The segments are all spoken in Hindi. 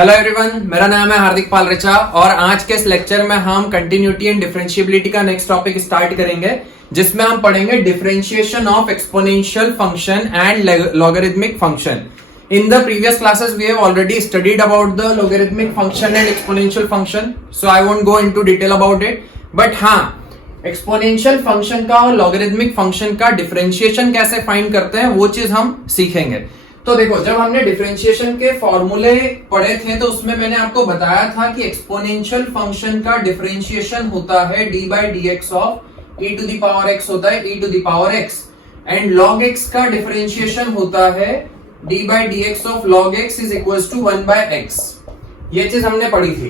हेलो एवरीवन, मेरा नाम है हार्दिक पाल रिचा और आज के इस लेक्चर में हम कंटिन्यूटी एंड डिफरेंशिएबिलिटी का नेक्स्ट टॉपिक स्टार्ट करेंगे, जिसमें हम पढ़ेंगे differentiation of exponential function and logarithmic function. In the previous classes, we have already studied about the logarithmic function and exponential function, so I won't go into detail about it. But हाँ, एक्सपोनेंशियल फंक्शन का और लॉगरिथमिक फंक्शन का डिफरेंशिएशन कैसे फाइंड करते हैं वो चीज हम सीखेंगे. तो देखो, जब हमने डिफरेंशिएशन के फॉर्मूले पढ़े थे तो उसमें मैंने आपको बताया था कि एक्सपोनेंशियल फंक्शन का डिफरेंशिएशन होता है d by d x of e to the power x होता है e to the power x, and log x का डिफरेंशिएशन होता है d by dx of log x is equals to 1 by x. ये चीज हमने पढ़ी थी.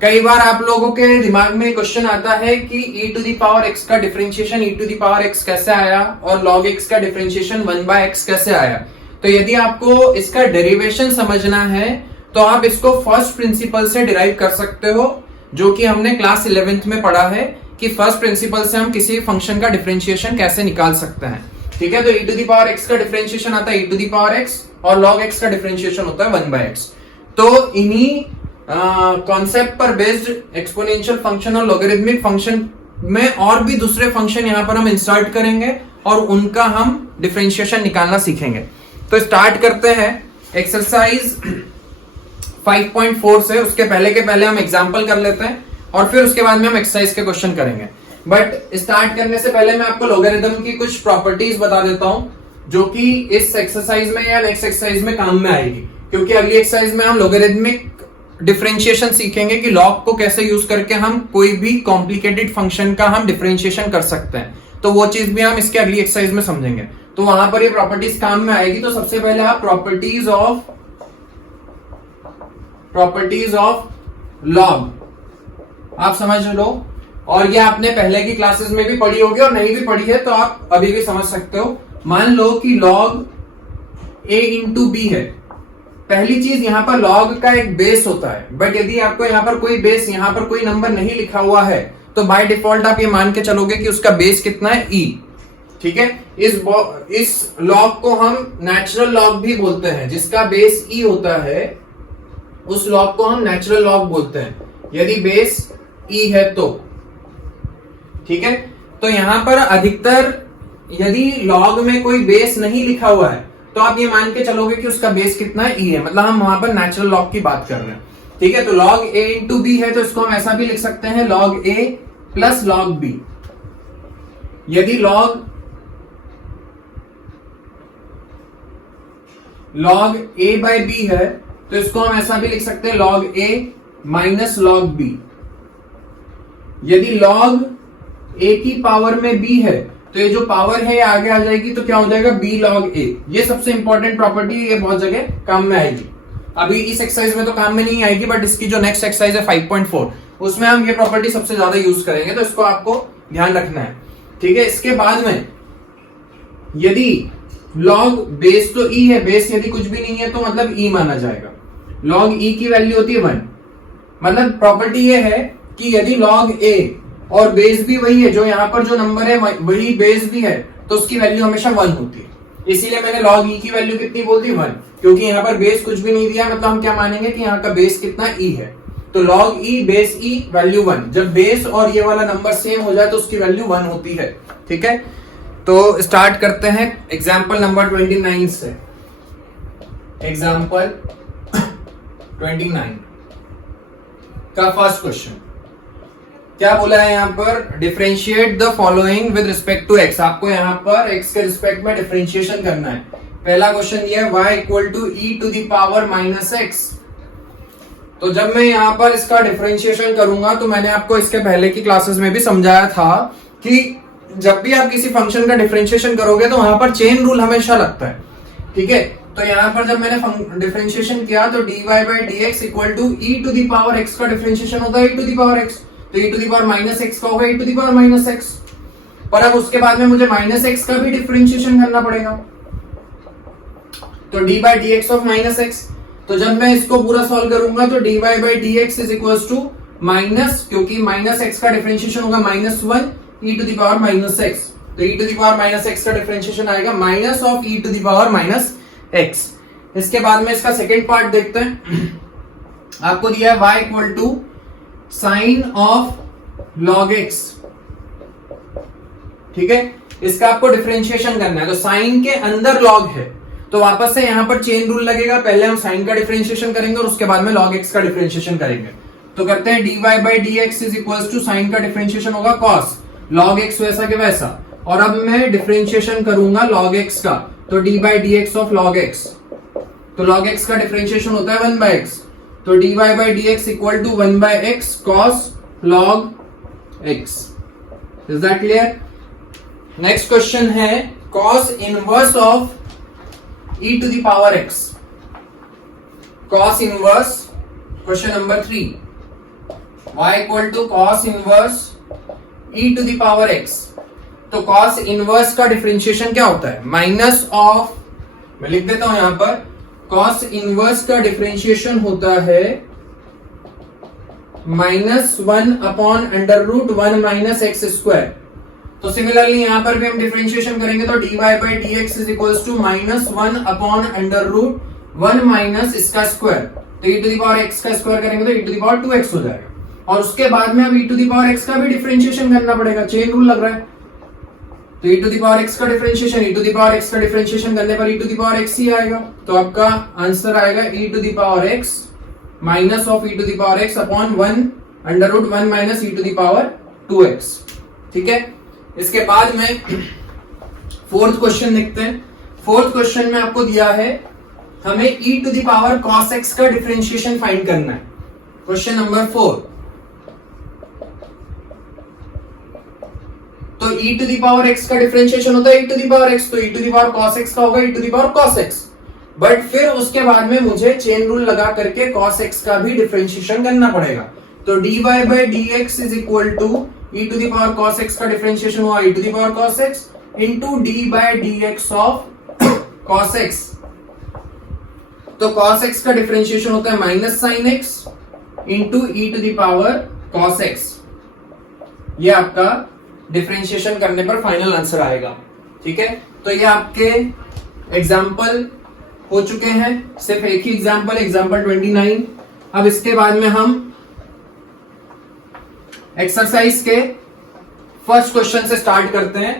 कई बार आप लोगों के दिमाग में क्वेश्चन आता है कि e to the power x का differentiation e to the power x कैसे आया और log x का डिफरेंशिएशन 1 by x कैसे आया. तो यदि आपको इसका डेरिवेशन समझना है तो आप इसको फर्स्ट प्रिंसिपल से डिराइव कर सकते हो, जो कि हमने क्लास 11th में पढ़ा है कि फर्स्ट प्रिंसिपल से हम किसी फंक्शन का डिफरेंशिएशन कैसे निकाल सकते हैं. ठीक है, तो e to the power x का डिफरेंशिएशन आता है e to the power x और log x का डिफरेंशिएशन होता है 1 by x. तो इन्हीं कॉन्सेप्ट पर बेस्ड एक्सपोनेंशियल फंक्शन और लॉगरिथमिक फंक्शन में और भी दूसरे फंक्शन यहां पर हम इंसर्ट करेंगे और उनका हम डिफरेंशिएशन निकालना सीखेंगे. तो स्टार्ट करते हैं एक्सरसाइज 5.4 से. उसके पहले के पहले हम एग्जांपल कर लेते हैं और फिर उसके बाद में हम एक्सरसाइज के क्वेश्चन करेंगे. बट स्टार्ट करने से पहले मैं आपको लॉगरिथम की कुछ प्रॉपर्टीज बता देता हूं, जो कि इस एक्सरसाइज में या नेक्स्ट एक्सरसाइज में काम में आएगी, क्योंकि अगली एक्सरसाइज में हम लॉगरिथमिक डिफरेंशिएशन सीखेंगे कि लॉग को कैसे यूज करके हम कोई भी कॉम्प्लिकेटेड फंक्शन का हम डिफरेंशिएशन कर सकते हैं. तो वो चीज भी हम इसके अगली एक्सरसाइज में समझेंगे. तो वहां पर ये प्रॉपर्टीज काम में आएगी. तो सबसे पहले आप प्रॉपर्टीज ऑफ लॉग आप समझ लो, और ये आपने पहले की क्लासेस में भी पढ़ी होगी और नहीं भी पढ़ी है तो आप अभी भी समझ सकते हो. मान लो कि log a इंटू बी है. पहली चीज, यहां पर log का एक बेस होता है, बट यदि आपको यहां पर कोई बेस, यहां पर कोई नंबर नहीं लिखा हुआ है तो बाय डिफॉल्ट आप ये मान के चलोगे कि उसका बेस कितना है, e. ठीक है, इस log को हम नेचुरल log भी बोलते हैं. जिसका बेस e होता है उस log को हम नेचुरल log बोलते हैं, यदि बेस e है तो. ठीक है, तो यहां पर अधिकतर यदि लॉग में कोई बेस नहीं लिखा हुआ है तो आप ये मान के चलोगे कि उसका बेस कितना है, e है. मतलब हम वहां पर नेचुरल लॉग की बात कर रहे हैं. ठीक है, तो log a इंटू बी है तो इसको हम ऐसा भी लिख सकते हैं log a plus log b. यदि log a बाय b है तो इसको हम ऐसा भी लिख सकते हैं log a minus log b. यदि log a की पावर में b है तो ये जो पावर है ये आगे आ जाएगी, तो क्या हो जाएगा b log a. ये सबसे इंपॉर्टेंट प्रॉपर्टी, ये बहुत जगह काम में आएगी. अभी इस एक्सरसाइज में तो काम में नहीं आएगी, बट इसकी जो नेक्स्ट एक्सरसाइज है 5.4 उसमें हम ये प्रॉपर्टी सबसे ज्यादा यूज करेंगे, तो इसको आपको ध्यान रखना है. ठीक है, इसके बाद में यदि log बेस तो e है, बेस यदि कुछ भी नहीं है तो मतलब e माना जाएगा. log e की वैल्यू होती है 1. मतलब प्रॉपर्टी ये है कि यदि log a और बेस भी वही है, जो यहां पर जो नंबर है वही बेस भी है, तो उसकी वैल्यू हमेशा 1 होती है. इसीलिए मैंने log e की वैल्यू कितनी बोल दी, 1, क्योंकि यहां पर बेस कुछ भी नहीं दिया. मतलब हम क्या मानेंगे कि यहाँ का बेस कितना e है. तो log e base e value 1. जब बेस और ये वाला नंबर सेम हो जाए तो उसकी वैल्यू 1 होती है. ठीक है, तो स्टार्ट करते हैं एग्जाम्पल नंबर 29 से. एग्जाम्पल 29 का फर्स्ट क्वेश्चन क्या बोला है यहाँ पर, differentiate the following with respect to x. आपको यहाँ पर x के रिस्पेक्ट में डिफरेंशिएशन करना है. पहला क्वेश्चन दिया है y equal to e to the power minus x. तो जब मैं यहाँ पर इसका डिफरेंशिएशन करूंगा तो मैंने आपको इसके पहले की क्लासेस में भी समझाया था कि जब भी आप किसी फंक्शन का डिफरेंशिएशन करोगे तो वहां पर चेन रूल हमेशा लगता है. ठीक है, तो यहाँ पर जब मैंने डिफरेंशिएशन किया तो dy by dx equal to e to the power x का डिफरेंशिएशन होता है e to the power x. तो e to the power minus x का होगा e to the power minus x. पर अब उसके बाद में मुझे माइनस x का भी डिफरेंशिएशन करना पड़ेगा, तो dy by dx of minus x. तो जब मैं इसको पूरा सॉल्व करूंगा तो dy by dx is equals to minus, क्योंकि माइनस x का डिफरेंशिएशन होगा -1 e to the power minus x. तो e to the power minus x का डिफरेंशिएशन आएगा minus of e to the power minus x. इसके बाद में इसका सेकेंड पार्ट देखते हैं. आपको दिया है y equal to sine of log x, ठीक है। इसका आपको डिफरेंशिएशन करना है, तो साइन के अंदर लॉग है तो वापस से यहां पर चेन रूल लगेगा, पहले हम साइन का डिफरेंशिएशन करेंगे और उसके बाद में log x का डिफरेंशिएशन करेंगे। तो करते हैं dy by dx is equal to sine का डिफरेंशिएशन होगा cos log x वैसा के वैसा, और अब मैं डिफरेंशिएशन करूंगा log x का, तो d by d x of log x, तो log x का डिफरेंशिएशन होता है 1 बाई x, तो dy by d x equal to 1 by x cos log x। Is that clear? Next question है cos inverse of e to the power x, cos inverse, question number 3, y equal to cos inverse e to the power x। तो cos इनवर्स का डिफरेंशिएशन क्या होता है? माइनस ऑफ, मैं लिख देता हूं यहां पर, cos इनवर्स का डिफरेंशिएशन होता है -1 upon under root 1 minus x square. तो सिमिलरली यहां पर भी हम डिफरेंशिएशन करेंगे तो dy by d x is equals to -1 upon under root 1 minus इसका स्क्वायर, तो e to the power x का स्क्वायर करेंगे तो e to the power 2x हो जाएगा, और उसके बाद में अब e to the power x का भी डिफरेंशिएशन करना पड़ेगा, चेन रूल लग रहा है। तो e to the power x का differentiation, e to the power x का डिफरेंशिएशन करने पर e to the power x ही आएगा, तो आपका आंसर आएगा e to the power x माइनस of e to the power x upon 1 under root 1 minus e to the power 2x, ठीक है। इसके बाद में फोर्थ क्वेश्चन देखते हैं। फोर्थ क्वेश्चन में आपको दिया है हमें e to the power cos x का डिफरेंशिएशन फाइंड करना है, क्वेश्चन नंबर 4। तो e to the power x का डिफरेंशिएशन होता है e to the power x, तो e to the power cos x का होगा e to the power cos x, but फिर उसके बाद में मुझे चेन रूल लगा करके cos x का भी डिफरेंशिएशन करना पड़ेगा। तो dy by dx is equal to e to the power cos x का डिफरेंशिएशन हुआ e to the power cos x into d by dx of cos x। तो cos x का डिफरेंशिएशन होता है minus sine x into e to the power cos x। ये आपका डिफरेंशिएशन करने पर फाइनल आंसर आएगा, ठीक है। तो ये आपके एग्जाम्पल हो चुके हैं, सिर्फ एक ही एग्जाम्पल, एग्जाम्पल 29। अब इसके बाद में हम एक्सरसाइज के फर्स्ट क्वेश्चन से स्टार्ट करते हैं।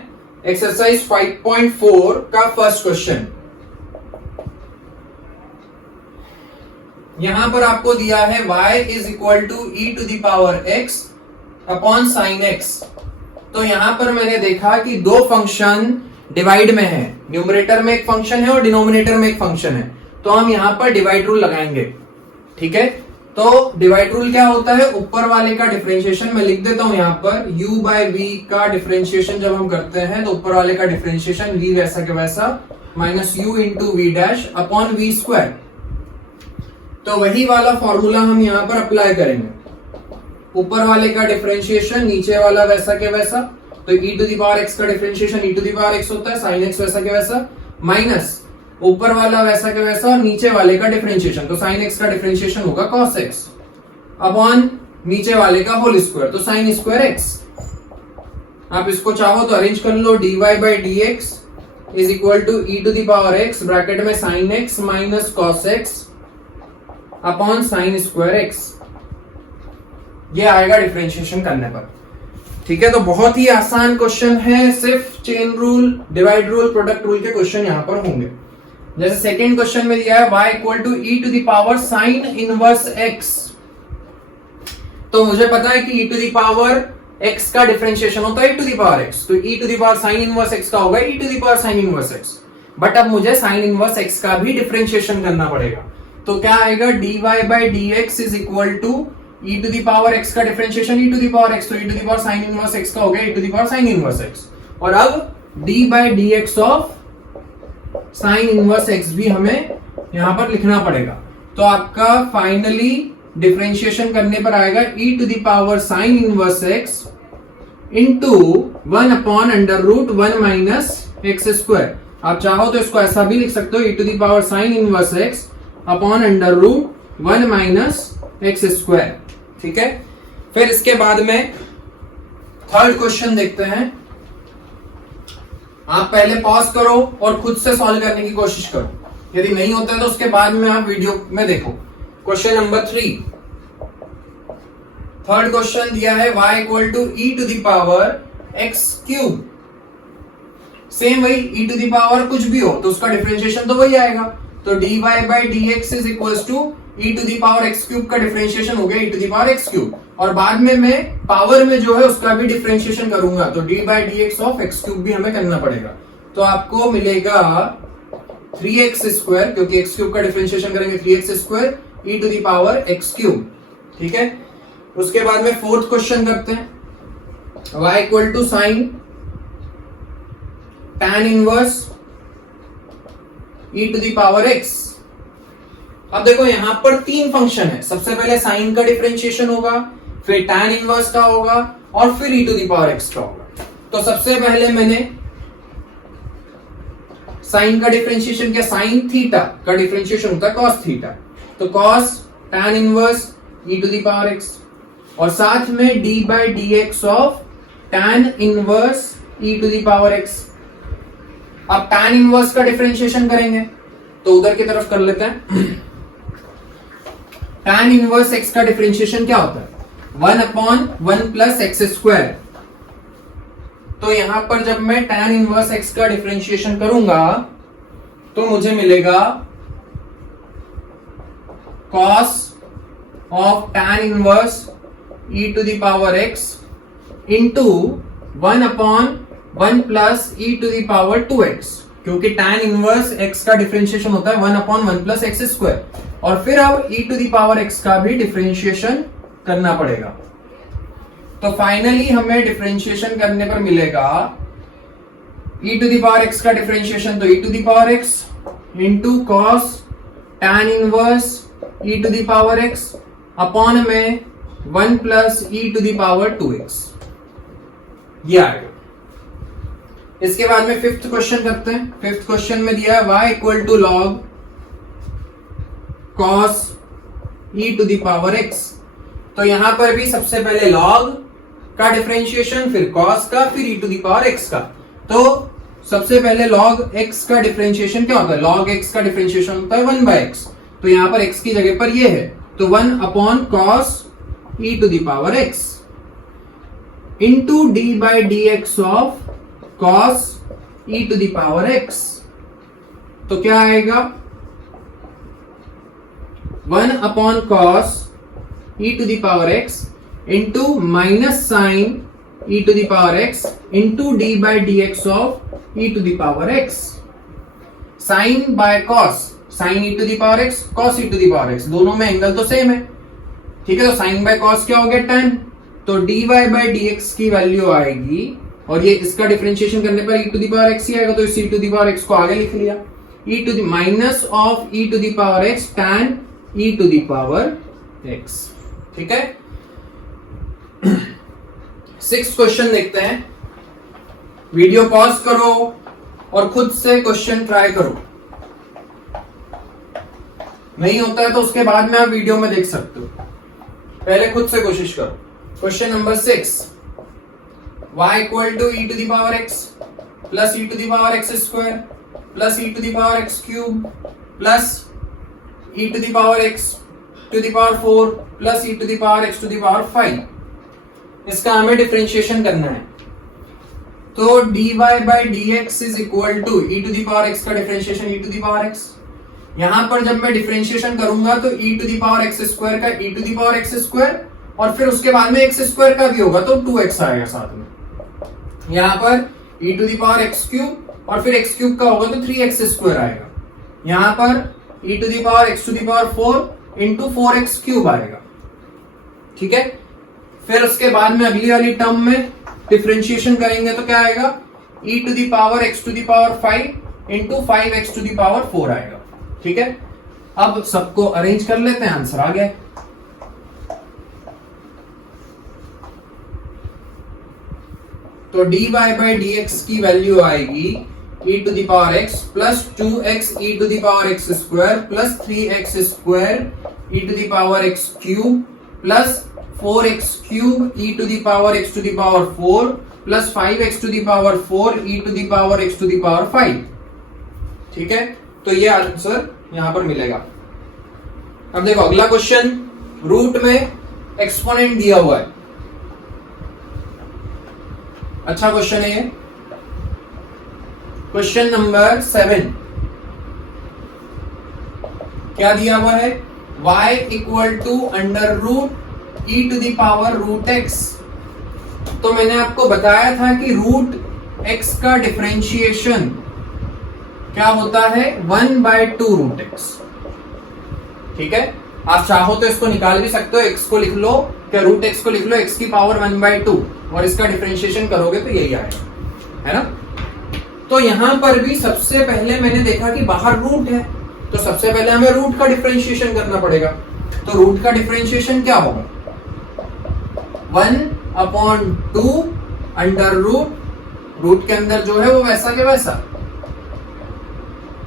एक्सरसाइज 5.4 का फर्स्ट क्वेश्चन, यहां पर आपको दिया है y is equal to e to the power x upon sine x। तो यहां पर मैंने देखा कि दो फंक्शन डिवाइड में है, न्यूमरेटर में एक फंक्शन है और डिनोमिनेटर में एक फंक्शन है, तो हम यहां पर डिवाइड रूल लगाएंगे, ठीक है। तो डिवाइड रूल क्या होता है? ऊपर वाले का डिफरेंशिएशन मैं लिख देता हूं यहां पर, u बाय v का डिफरेंशिएशन जब हम करते हैं तो ऊपर वाले का डिफरेंशिएशन v वैसा के वैसा minus u into v dash upon v square. तो वही वाला फॉर्मूला हम यहां पर अप्लाई करेंगे, ऊपर वाले का डिफरेंशिएशन नीचे वाला वैसा के वैसा, तो e to the power x का differentiation e to the power x होता है साइन x वैसा के वैसा, माइनस ऊपर वाला वैसा के वैसा और नीचे वाले का डिफरेंशिएशन, तो साइन x का डिफरेंशिएशन होगा cos x अपॉन नीचे वाले का होल स्क्वायर, तो साइन स्क्वायर x। आप इसको चाहो तो अरेंज कर लो, dy by d x is equal to e to the power x bracket में sine x minus cos x upon sine square x। ये आएगा डिफरेंशिएशन करने पर, ठीक है। तो बहुत ही आसान क्वेश्चन है, सिर्फ chain rule, divide rule, product rule के क्वेश्चन यहां पर होंगे। जैसे सेकेंड क्वेश्चन में दिया है y equal to e to the power sine inverse x। तो मुझे पता है कि e to the power x का डिफरेंशिएशन होता है e to the power x, तो e to the power sine inverse x का होगा e to the power sine inverse x, but अब मुझे साइन इनवर्स x का भी डिफरेंशिएशन करना पड़ेगा। तो क्या आएगा? dy by d x is equal to e to the power x का differentiation e to the power x, तो e to the power sine inverse x का हो गया e to the power sine inverse x, और अब d by d x of sine inverse x भी हमें यहां पर लिखना पड़ेगा। तो आपका फाइनली डिफरेंशिएशन करने पर आएगा e to the power sine inverse x into 1 upon under root 1 minus x square. आप चाहो तो इसको ऐसा भी लिख सकते हो, e to the power sine inverse x upon under root 1 minus x square, ठीक है। फिर इसके बाद में थर्ड क्वेश्चन देखते हैं। आप पहले पॉज करो और खुद से सॉल्व करने की कोशिश करो, यदि नहीं होता है तो उसके बाद में आप वीडियो में देखो। क्वेश्चन नंबर 3, थर्ड क्वेश्चन दिया है y equal to e to the power x cube. Same वही e टू द पावर कुछ भी हो तो उसका डिफरेंशिएशन तो वही आएगा, तो dy by dx is equals to e to the power x cube का डिफरेंशिएशन हो गया e to the power x cube, और बाद में मैं पावर में जो है उसका भी डिफरेंशिएशन करूंगा, तो d by dx of x cube भी हमें करना पड़ेगा। तो आपको मिलेगा 3x स्क्वायर, क्योंकि x क्यूब का डिफरेंशिएशन करेंगे 3x square e to the power x cube. ठीक है, उसके बाद में फोर्थ क्वेश्चन करते हैं, y equal to sine tan inverse e to the power x। अब देखो यहां पर तीन फंक्शन है, सबसे पहले साइन का डिफरेंशिएशन होगा, फिर tan इनवर्स का होगा और फिर e to the power x का होगा। तो सबसे पहले मैंने साइन का डिफरेंशिएशन किया, साइन थीटा का डिफरेंशिएशन होता है cos थीटा, तो cos tan inverse e to the power x, और साथ में d by dx of tan inverse e to the power x। अब tan इनवर्स का डिफरेंशिएशन करेंगे तो उधर की तरफ कर लेते हैं। tan इनवर्स x का डिफरेंशिएशन क्या होता है, 1/1 प्लस एक्स स्क्वायर। तो यहां पर जब मैं tan इनवर्स x का डिफरेंशिएशन करूंगा तो मुझे मिलेगा cos of tan inverse e to the power x into 1/1 plus e to the power 2x, क्योंकि tan इनवर्स x का डिफरेंशिएशन होता है 1/1 प्लस एक्स स्क्वायर, और फिर अब e to the power x का भी डिफरेंशिएशन करना पड़ेगा। तो फाइनली हमें डिफरेंशिएशन करने पर मिलेगा e to the power x का डिफरेंशिएशन, तो e to the power x into cos tan inverse e to the power x upon में 1 plus e to the power 2x, ये आएगा। इसके बाद में फिफ्थ क्वेश्चन करते हैं। फिफ्थ क्वेश्चन में दिया है y equal to log cos e to the power x। तो यहां पर भी सबसे पहले log का डिफरेंशिएशन, फिर cos का, फिर e to the power x का। तो सबसे पहले log x का डिफरेंशिएशन क्या होता है, log x का डिफरेंशिएशन होता है 1 बाय x, तो यहां पर x की जगह पर ये है, तो 1 upon cos e to the power x into d by dx of cos e to the power x। तो क्या आएगा, 1 upon cos e to the power x into minus sine e to the power x into d by dx of e to the power x। Sine by cos, sine e to the power x, cos e to the power x, दोनों में एंगल तो सेम है। ठीक है, तो साइन बाय cos क्या हो गया, tan, तो dy बाई dx की वैल्यू आएगी, और ये इसका डिफरेंशिएशन करने पर e to the power x ही आएगा, तो इस e to the power x को आगे लिख लिया, e to the minus of e to the power x tan e to the power x। ठीक है, सिक्स्थ क्वेश्चन देखते हैं। वीडियो पॉज करो और खुद से क्वेश्चन ट्राई करो, नहीं होता है तो उसके बाद में आप वीडियो में देख सकते हो, पहले खुद से कोशिश करो। Question number 6, y equal to e to the power x plus e to the power x square plus e to the power x cube plus e to the power x to the power 4 plus e to the power x to the power 5। इसका हमें डिफरेंशिएशन करना है, तो dy by dx is equal to e to the power x का differentiation e to the power x। यहां पर जब मैं डिफरेंशिएशन करूंगा तो e to the power x square का e to the power x square, और फिर उसके बाद में x स्क्वायर का भी होगा तो 2x आएगा साथ में। यहां पर e to the power x cube और फिर x क्यूब का होगा तो 3x स्क्वायर आएगा। यहां पर e to the power x to the power 4 into 4x cube आएगा। ठीक है, फिर उसके बाद में अगली वाली टर्म में डिफरेंशिएशन करेंगे तो क्या आएगा, e to the power x to the power 5 into 5x to the power 4 आएगा। ठीक है, अब सबको अरेंज कर लेते हैं, आंसर आ गया। तो dy बाई dx की वैल्यू आएगी e to the power x plus 2x e to the power x square plus 3x square e to the power x cube plus 4x cube e to the power x to the power 4 plus 5x to the power 4 e to the power x to the power 5। ठीक है, तो ये आंसर यहां पर मिलेगा। अब देखो अगला क्वेश्चन, रूट में एक्सपोनेंट दिया हुआ है। अच्छा क्वेश्चन है ये। क्वेश्चन नंबर 7 क्या दिया हुआ है? y equal to under root e to the power root x. तो मैंने आपको बताया था कि रूट x का डिफरेंशिएशन क्या होता है? 1/2 रूट एक्स। ठीक है, आप चाहो तो इसको निकाल भी सकते हो, x को लिख लो, क्या रूट x को लिख लो x की पावर 1/2 और इसका डिफरेंशिएशन करोगे तो यही आएगा, है ना। तो यहां पर भी सबसे पहले मैंने देखा कि बाहर रूट है, तो सबसे पहले हमें रूट का डिफरेंशिएशन करना पड़ेगा। तो रूट का डिफरेंशिएशन क्या होगा? 1/2 अंडर रूट के अंदर जो है वो वैसा के वैसा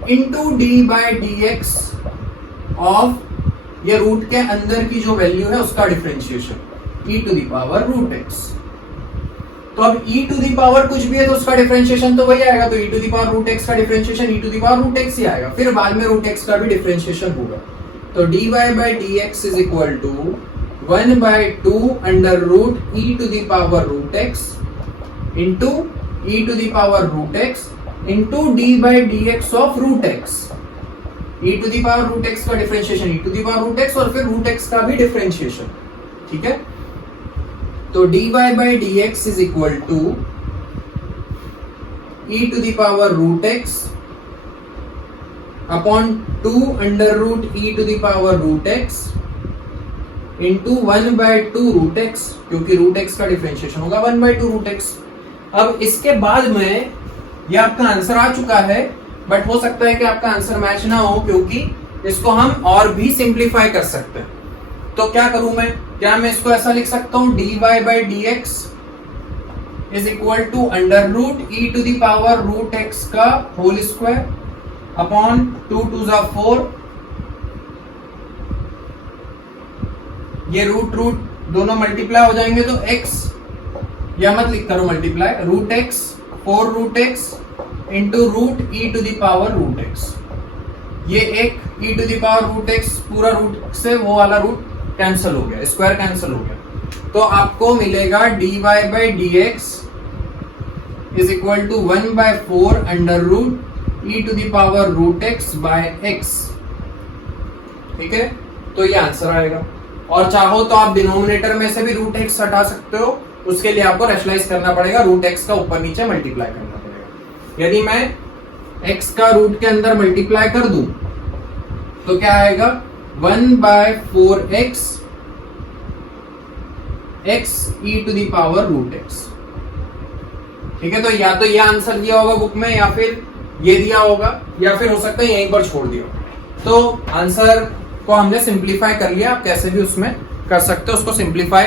into d by d x of ये रूट के अंदर की जो वैल्यू है उसका differentiation e to the power root x. तो अब ई टू दी पावर कुछ भी है तो उसका डिफरेंशिएशन तो वही आएगा, तो e to the power root x का differentiation e to the power root x ही आएगा, फिर बाद में रूट एक्स का भी डिफरेंशिएशन होगा। तो d y by d x is equal to 1/2 under root e to the power root x into e to the power root x into d by d x of root x. E to the power root x का differentiation e to the power root x और फिर रूट एक्स का भी डिफरेंशिएशन। ठीक है, तो dy by d x is equal to e to the power root x upon 2 under root e to the power root x into 1/2 root x, क्योंकि रूट एक्स का डिफरेंशिएशन होगा 1/2 रूट एक्स। अब इसके बाद में ये आपका आंसर आ चुका है, बट हो सकता है कि आपका आंसर मैच ना हो, क्योंकि इसको हम और भी सिंप्लीफाई कर सकते हैं। तो क्या करूं मैं? क्या मैं इसको ऐसा लिख सकता हूं? dy by d x is equal to under root e to the power root x का होल स्क्वायर अपॉन 2 2 जा 4। ये रूट दोनों मल्टीप्लाई हो जाएंगे तो x, या मत लिख करो multiply, root x 4 root x into root e to the power root x. ये एक e to the power root x पूरा रूट से वो वाला रूट कैंसिल हो गया, स्क्वायर कैंसिल हो गया, तो आपको मिलेगा dy by d x is equal to 1/4 under root e to the power root x by x. ठीक है, तो ये आंसर आएगा। और चाहो तो आप डिनोमिनेटर में से भी रूट एक्स हटा सकते हो, उसके लिए आपको रैशनलाइज करना पड़ेगा, रूट एक्स का ऊपर नीचे मल्टीप्लाई करना पड़ेगा। यदि मैं एक्स का रूट के अंदर मल्टीप्लाई कर दूं तो क्या आएगा? 1/4 x e to the power root x. ठीक है, तो या तो ये आंसर दिया होगा बुक में, या फिर ये दिया होगा, या फिर हो सकता है यहीं पर छोड़ दिया होगा। तो आंसर को हमने सिंप्लीफाई कर लिया, आप कैसे भी उसमें कर सकते हो। उसको सिंप्लीफाई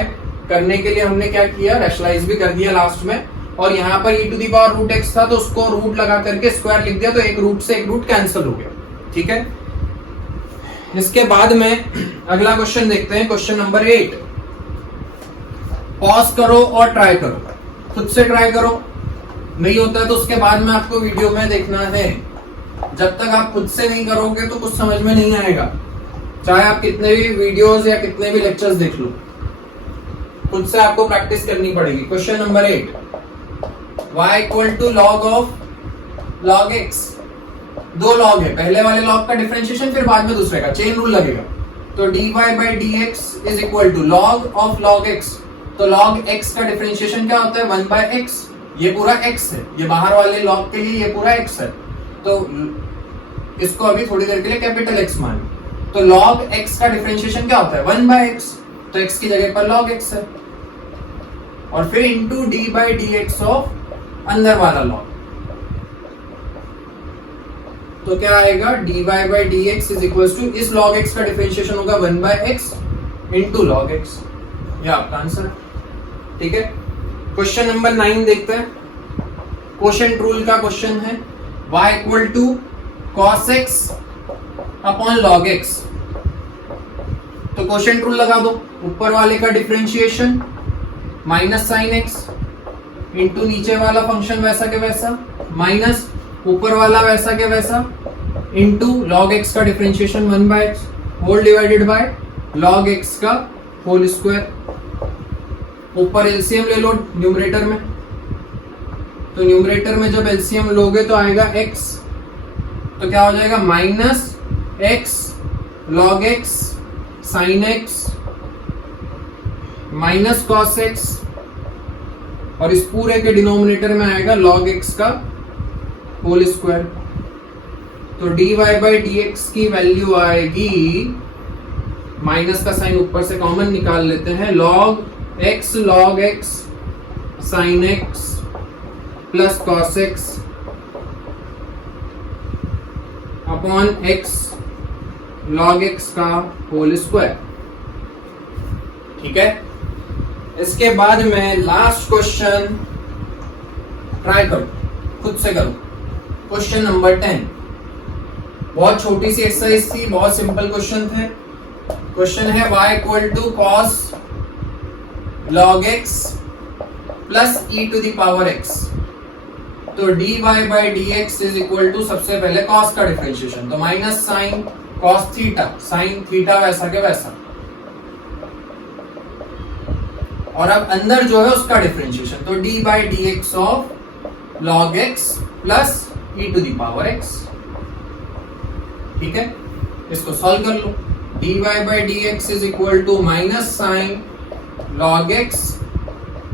करने के लिए हमने क्या किया? रैशनलाइज भी कर दिया लास्ट में, और यहाँ पर e to the power root x था तो उसको रूट लगा करके स्क्वायर लिख दिया, तो एक रूट से एक रूट कैंसिल हो गया। ठीक है, इसके बाद में अगला क्वेश्चन देखते हैं, क्वेश्चन नंबर 8। पॉज करो और ट्राई करो, खुद से ट्राई करो, नहीं होता है तो उसके बाद में आपको वीडियो में देखना है। जब तक आप खुद से नहीं करोगे तो कुछ समझ में नहीं आएगा, चाहे आप कितने भी वीडियोस या कितने भी लेक्चर्स देख लो, खुद से आपको प्रैक्टिस करनी पड़ेगी। Question number 8, y equal to log of log x। दो लॉग है, पहले वाले लॉग का डिफरेंशिएशन फिर बाद में दूसरे का, चेन रूल लगेगा। तो dy by d x is equal to log of log x। तो लॉग x का डिफरेंशिएशन क्या होता है? 1/x। ये पूरा x है, ये बाहर वाले लॉग के लिए ये पूरा x है, तो इसको अभी थोड़ी देर के लिए कैपिटल X मान। तो log x का डिफरेंशिएशन क्या होता है? 1/x, तो x की जगह पर log x है, और फिर into d by d x of अंदर वाला लॉग। तो क्या आएगा? dy by d x is equal to, इस log x का डिफरेंशिएशन होगा 1/x इंटू log x। यह आपका आंसर। ठीक है, क्वेश्चन नंबर 9 देखते हैं। क्वोशिएंट रूल का क्वेश्चन है, y equal to cos x upon log x। तो क्वोशिएंट रूल लगा दो, ऊपर वाले का differentiation minus sine x into नीचे वाला फंक्शन वैसा के वैसा माइनस ऊपर वाला वैसा के वैसा इंटू log x का differentiation 1/x। Whole divided by log x का होल स्क्वायर। ऊपर एलसीएम ले लो न्यूमरेटर में, तो न्यूमरेटर में जब एलसीएम लोगे तो आएगा x, तो क्या हो जाएगा minus x log x sin x minus cos x, और इस पूरे के डिनोमिनेटर में आएगा log x का होल स्क्वायर। तो dy बाई dx की वैल्यू आएगी, माइनस का साइन ऊपर से कॉमन निकाल लेते हैं, log x sin x plus cos x upon x log x का होल स्क्वायर। ठीक है, इसके बाद में लास्ट क्वेश्चन ट्राई करो, खुद से करो। क्वेश्चन नंबर 10, बहुत छोटी सी एक्सरसाइज थी, बहुत सिंपल क्वेश्चन थे। क्वेश्चन है y equal to cos log x plus e to the power x, तो dy by dx is equal to सबसे पहले cos का डिफरेंशिएशन, तो minus sine cos theta, sine theta वैसा के वैसा, और अब अंदर जो है उसका डिफरेंशिएशन, तो d by d x of log x plus e to the power x। ठीक है, इसको सॉल्व कर लो। dy by d x is equal to minus sine log x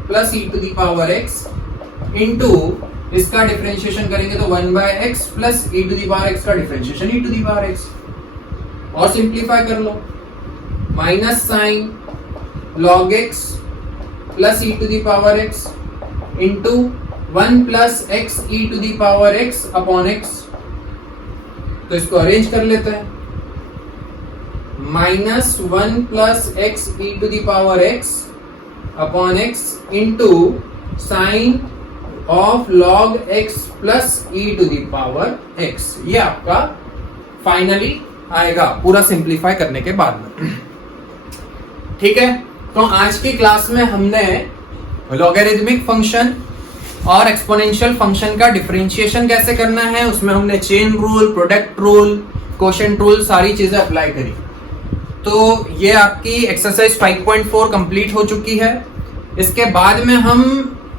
plus e to the power x into इसका डिफरेंशिएशन करेंगे तो 1 by x plus e to the power x का differentiation e to the power x, और सिंप्लीफाई कर लो, minus sine log x plus e to the power x into 1 plus x e to the power x upon x। तो इसको अरेंज कर लेते हैं, minus 1 plus x e to the power x upon x into sine of log x plus e to the power x। ये आपका फाइनली आएगा पूरा सिंप्लीफाई करने के बाद में। ठीक है, तो आज की क्लास में हमने लॉगरिथमिक फंक्शन और एक्सपोनेंशियल फंक्शन का डिफरेंशिएशन कैसे करना है, उसमें हमने chain rule, product rule, quotient rule, सारी चीजें अप्लाई करी। तो ये आपकी एक्सरसाइज 5.4 कंप्लीट हो चुकी है। इसके बाद में हम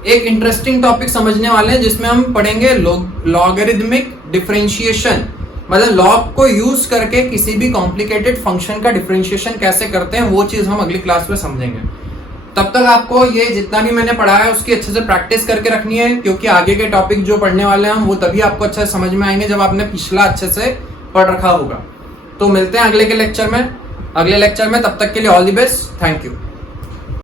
एक इंटरेस्टिंग टॉपिक समझने वाले हैं जिसमें हम पढ़ेंगे लॉगरिथमिक डिफरेंशिएशन, मतलब लॉग को यूज करके किसी भी कॉम्प्लिकेटेड फंक्शन का डिफरेंशिएशन कैसे करते हैं, वो चीज हम अगली क्लास में समझेंगे। तब तक आपको ये जितना भी मैंने पढ़ाया है उसकी अच्छे से प्रैक्टिस करके रखनी है, क्योंकि आगे के टॉपिक जो पढ़ने वाले हैं वो तभी आपको अच्छे से समझ में आएंगे जब आपने पिछला अच्छे से पढ़ रखा होगा। तो मिलते हैं अगले लेक्चर में। तब तक के लिए all the best, thank you.